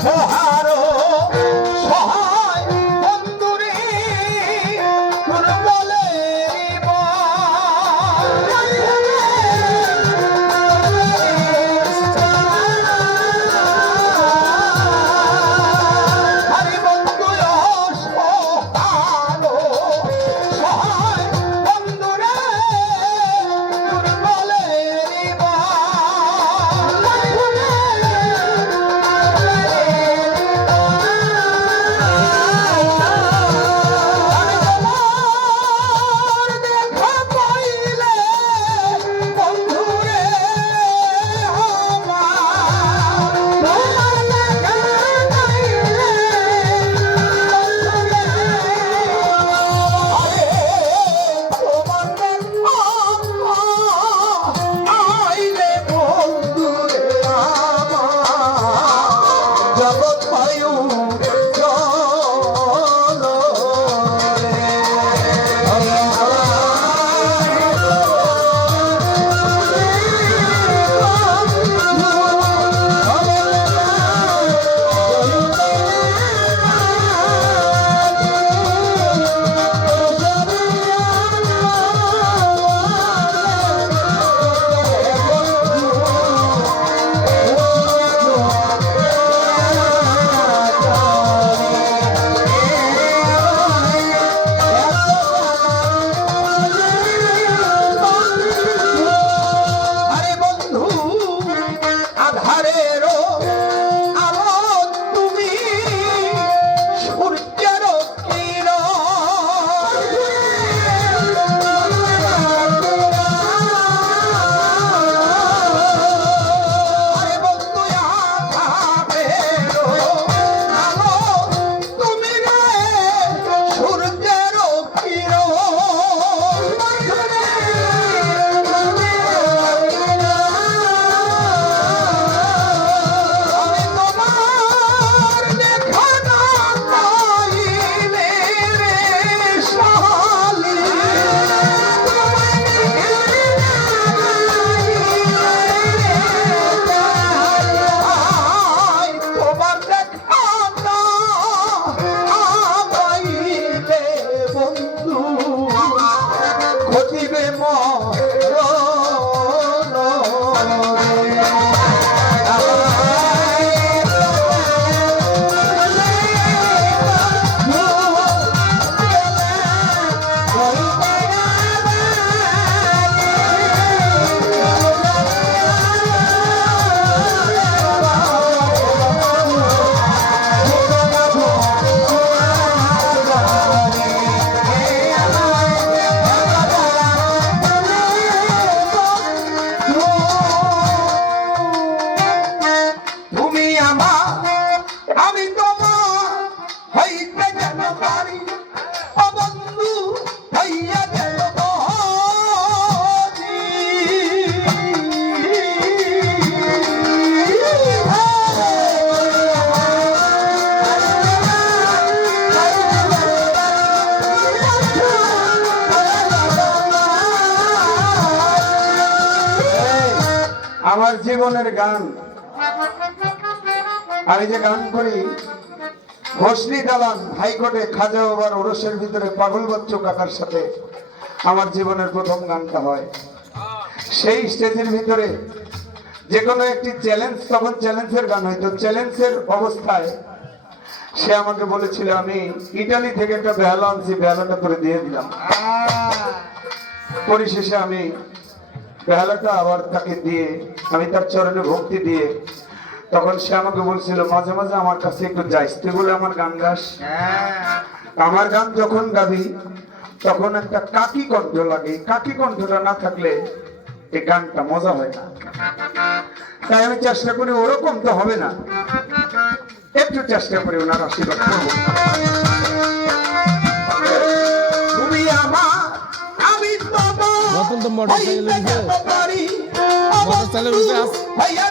সহারো সহায় বন্ধুরে তোর বলে আরে বন্ধু সহারো সহায় বন্ধুরে তোর বলে আমার জীবনের গান আমি যে গান করি হোসনি দালান হাইকোর্টে খাজা বাবার ওরসের ভিতরে পাগল বচ্চু কাকার সাথে আমার জীবনের প্রথম গানটা হয়। সেই স্টেজের ভিতরে যে কোনো একটি চ্যালেঞ্জ, তখন চ্যালেঞ্জের গান হয়তো, চ্যালেঞ্জের অবস্থায় সে আমাকে বলেছিল আমি ইটালি থেকে একটা বেহালা আনছি, বেহালাটা করে দিয়ে দিলাম। পরিশেষে আমি বেহালাটা আবার তাকে দিয়ে আমি তার চরণে ভক্তি দিয়ে, তখন সে আমাকে বলছিল মাঝে মাঝে আমার কাছে একটু যাইস, তুই বলে আমার গান গাস। আমার গান যখন গাবি তখন একটা কাকি কণ্ঠ লাগে, কাকি কণ্ঠটা না থাকলে এই গানটা মজা হয় না। তাই আমি চেষ্টা করি ওরকম তো হবে না, একটু চেষ্টা করি ওনার আশীর্বাদ করবো। তুমি আমার আমি নতুন তো মোটরসাইকেল ভাইয়া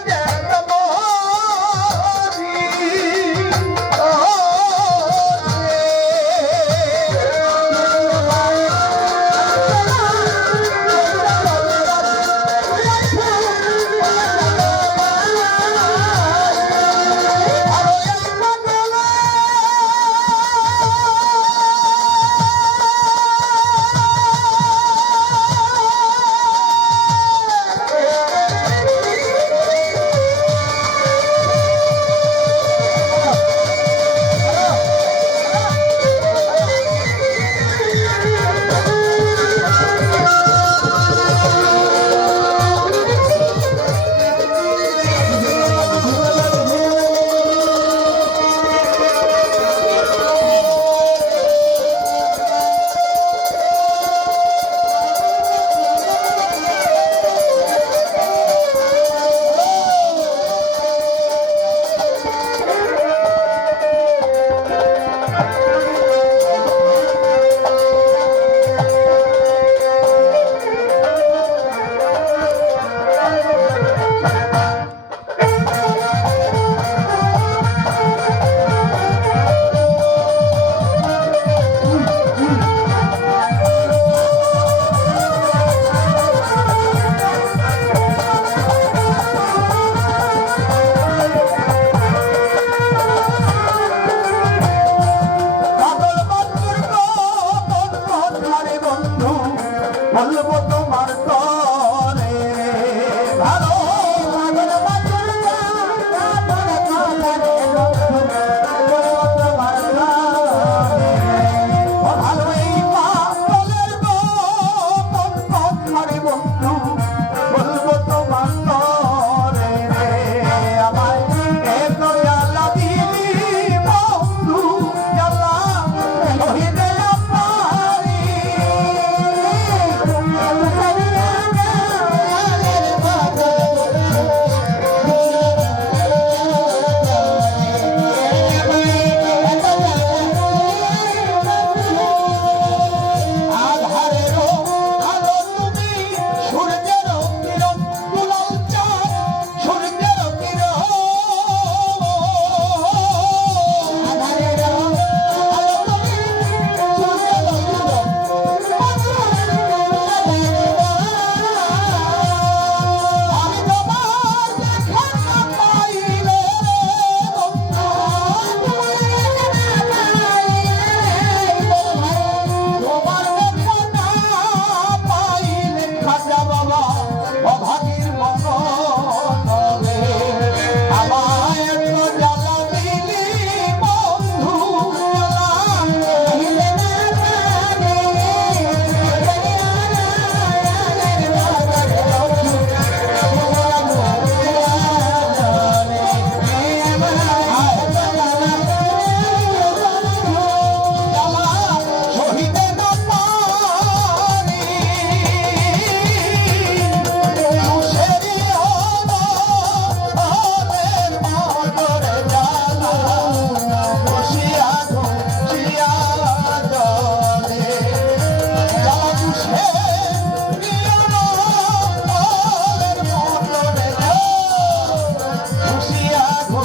রাখো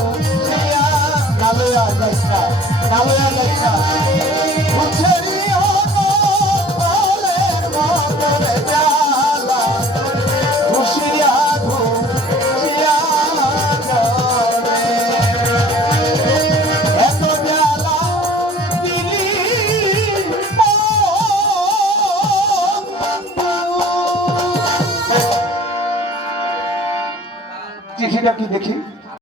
নালয়া যাইতা বুঝছে